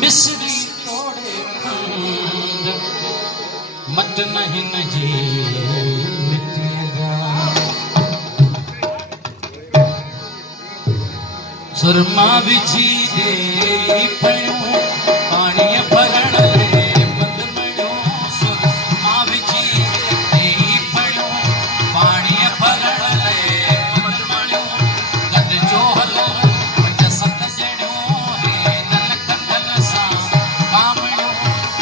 मिसरी तोड़े खंड मट नहीं नजे सुरमा विझी दे पयो पानी भरण ले बंद मणो सुरमा विझी दे पयो पानी भरण ले बंद मणो गद जो हलो पंज सत जणो रे नल कंदन सा कामणो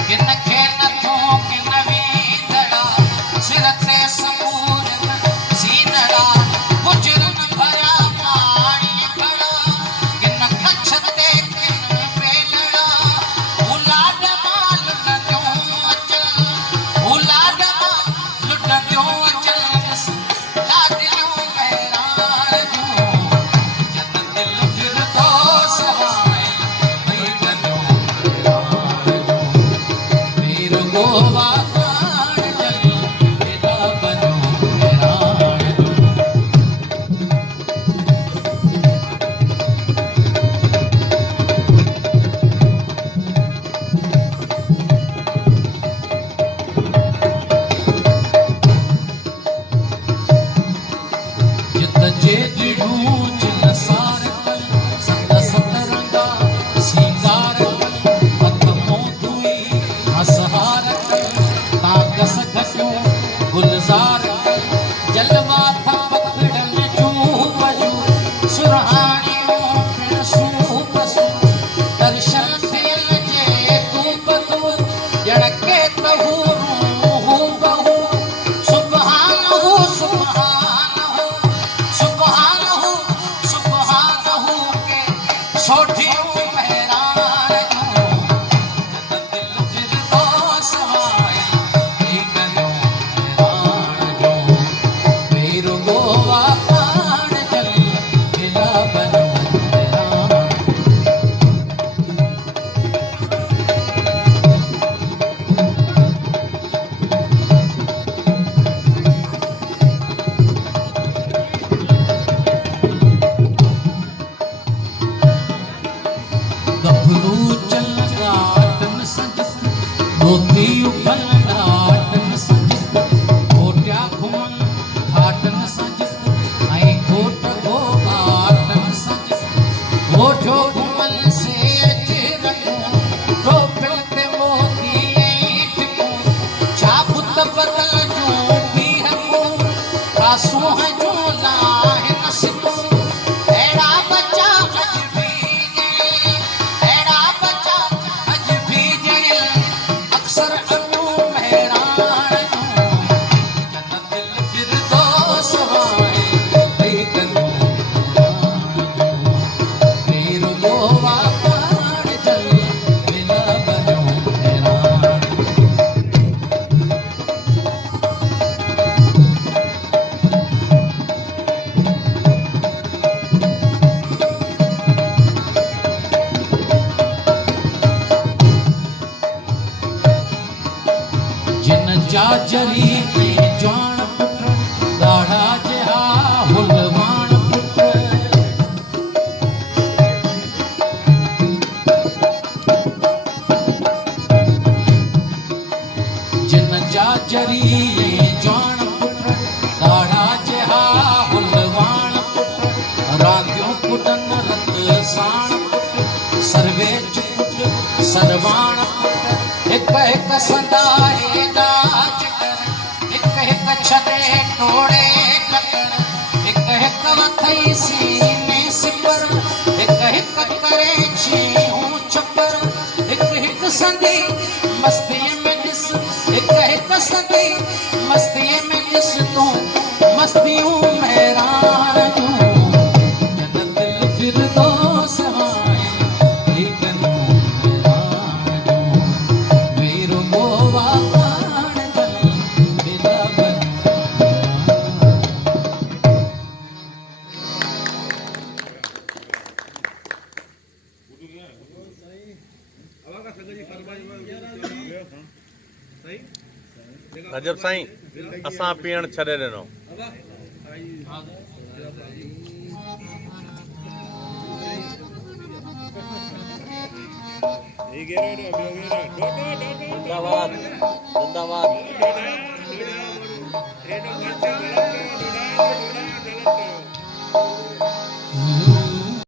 किन खे नथो किन वीदड़ा सिर ते समूरन सीनड़ा गुजरन भरा पानी भरा किन कछते किन बेलड़ा उलाद माल नदियो अचल उलाद माल नदियो अचल लादियो महरार जो जत दिल फिर तो सवाए भई गयो महरार जो वीर गोवा कान जल एदा बनो महरार जो जित जे दिड़ू जिन सार सत सतरंगा सिंगार पत मोधुई हसहार ताकस घटो गुलजार जलवा था पकड़न जू बजू सुरहानियों फिर सूप सू दर्शन थियल जे तू बतू जड़के तहू रूहू बहू सुबहानहू सुबहानहू सुबहानहू सुबहानहू के सोठियों महरार जो जत दिल फिर तो सवाए भई गयो महरार जो वीर गोवा कान जल एदा बनो महरार गभरू चल गाटन सजस धोती उभल डाटन सजस घोटिया घुमन घाटन सजस ऐं घोट गो गाटन सजस घोटियो घुमन से अचे रखो टोपिल ते मोती ऐं टिको छापुत बदल जो पीह को कासू है जो लाहे न सिको एड़ा बचा अज भी जड़िल एड़ा बचा अज भी जड़िल अक्सर अनु महरार जो जत दिल फिर तो सवाए भई गयो महरार जो वीर गोवा कान जल एदा बनो महरार जिन जाजरी में जान पुट दाढ़ा जहा हुलवान पुट जिन जाजरी में जान पुट दाढ़ा जहा हुलवान पुट रागियों पुटन रत साण पुट सर्वे पुट सर्वाण पुट हिक हिक सदाए दाज कर हिक हिक छदे टोड़े कतर हिक हिक वथई सीने सिपर हिक हिक करे छीहूं छपर हिक हिक संदी मस्ती में ॾिस हिक हिक संदी मस्ती में ॾिस तूं मस्तियूं महरार जूं जत दिल फिर तो सवाए भई गयो महरार जो वीर गोवा कान जल एदा बनो रजब साईं असां पीअण छॾे ॾिनो जिंदाबाद जिंदाबाद